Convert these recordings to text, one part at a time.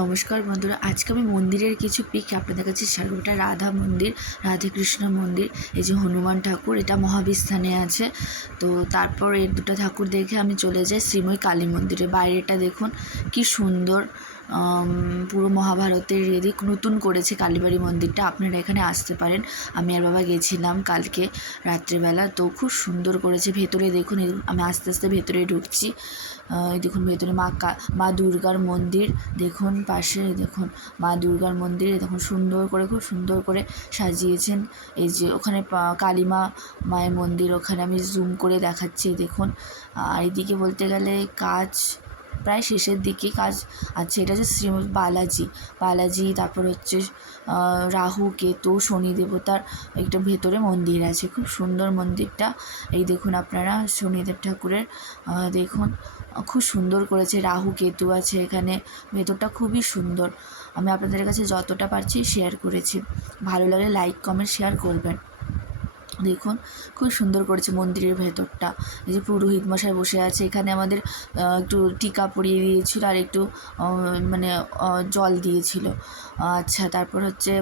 নমস্কার বন্ধুরা, আজকে আমি মন্দিরের কিছু পিক আপনাদের কাছে শেয়ার করব। এটা রাধা মন্দির, রাধেকৃষ্ণ মন্দির। এই যে হনুমান ঠাকুর, এটা মহাবিস্থানে আছে। তো তারপর এই দুটো ঠাকুর দেখে আমি চলে যাই শ্রীময় কালী মন্দিরে। বাইরেটা দেখুন কি সুন্দর, পুরো মহাভারতের এদিক নতুন করেছে কালীবাড়ি মন্দিরটা। আপনারা এখানে আসতে পারেন। আমি আর বাবা গেছিলাম কালকে রাত্রেবেলা, তো খুব সুন্দর করেছে। ভেতরে দেখুন, আমি আস্তে আস্তে ভেতরে ঢুকছি। দেখুন ভেতরে মা দুর্গার মন্দির, দেখুন পাশে দেখুন মা দুর্গার মন্দিরে দেখুন সুন্দর করে, খুব সুন্দর করে সাজিয়েছেন। এই যে ওখানে কালীমা মায়ের মন্দির, ওখানে আমি জুম করে দেখাচ্ছি দেখুন। আর এদিকে বলতে গেলে কাজ প্রায় শেষের দিকে কাজ আছে। এটা হচ্ছে শ্রী বালাজি, তারপর হচ্ছে রাহু কেতু শনি দেবতার একটা ভেতরে মন্দির আছে। খুব সুন্দর মন্দিরটা। এই দেখুন আপনারা শনিদেব ঠাকুরের, দেখুন খুব সুন্দর করেছে। রাহু কেতু আছে এখানে, ভেতরটা খুবই সুন্দর। আমি আপনাদের কাছে যতটা পারছি শেয়ার করেছি। ভালো লাগলে লাইক কমেন্ট শেয়ার করবেন। দেখুন খুব সুন্দর করেছে মন্দিরের ভেতরটা। এই যে পুরোহিত মশাই বসে আছে এখানে, আমাদের একটু টিকা পরিয়ে দিয়েছিল আর একটু মানে জল দিয়েছিল। আচ্ছা, তারপর হচ্ছে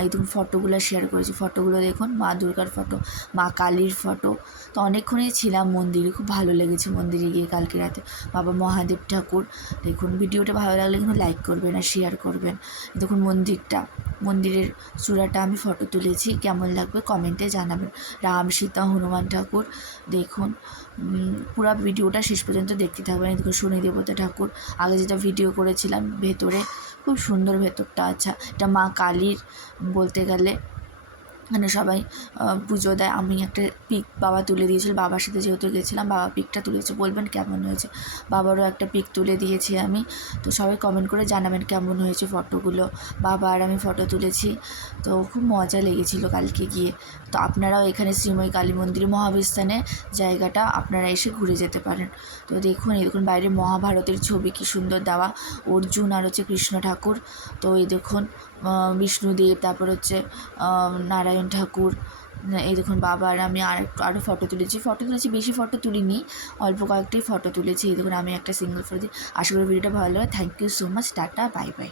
এই দেখুন ফটোগুলো শেয়ার করেছি। ফটোগুলো দেখুন, মা দুর্গার ফটো, মা কালীর ফটো। তো অনেকক্ষণই ছিলাম মন্দিরে, খুব ভালো লেগেছে মন্দিরে গিয়ে কালকে রাতে। বাবা মহাদেব ঠাকুর। দেখুন ভিডিওটা ভালো লাগলে কিন্তু লাইক করবেন আর শেয়ার করবেন। দেখুন মন্দিরের চূড়াটা আমি ফটো তুলেছি, কেমন লাগবে কমেন্টে জানাবেন। রাম সীতা হনুমান ঠাকুর দেখুন। পুরো ভিডিওটা শেষ পর্যন্ত দেখতে থাকবেন। দেখুন শনি দেবতা ঠাকুর, আগে যেটা ভিডিও করেছিলাম ভেতরে, খুব সুন্দর ভেতরটা। আচ্ছা, এটা মা কালীর বলতে গেলে মানে সবাই পুজো দেয়। আমি একটা পিক বাবা তুলে দিয়েছিল, বাবার সাথে যেহেতু গেছিলাম বাবা পিকটা তুলেছে, বলবেন কেমন হয়েছে। বাবারও একটা পিক তুলে দিয়েছি আমি। তো সবাই কমেন্ট করে জানাবেন কেমন হয়েছে ফটোগুলো। বাবা আর আমি ফটো তুলেছি। তো খুব মজা লেগেছিল কালকে গিয়ে। তো আপনারাও এখানে শ্রীময় কালী মন্দির মহাবিস্থানে জায়গাটা আপনারা এসে ঘুরে যেতে পারেন। তো দেখুন, এই দেখুন বাইরে মহাভারতের ছবি কি সুন্দর দেওয়া, অর্জুন আর হচ্ছে কৃষ্ণ ঠাকুর। তো এই দেখুন বিষ্ণুদেব, তারপর হচ্ছে নারায়ণ ঠাকুর। এই দেখুন বাবা আর আমি আরও ফটো তুলেছি। বেশি ফটো তুলিনি, অল্প কয়েকটি ফটো তুলেছি। এই দেখুন আমি একটা সিঙ্গেল ফটো দিই। আশা করি ভিডিওটা ভালো লাগে। Thank you so much. Tata, bye by.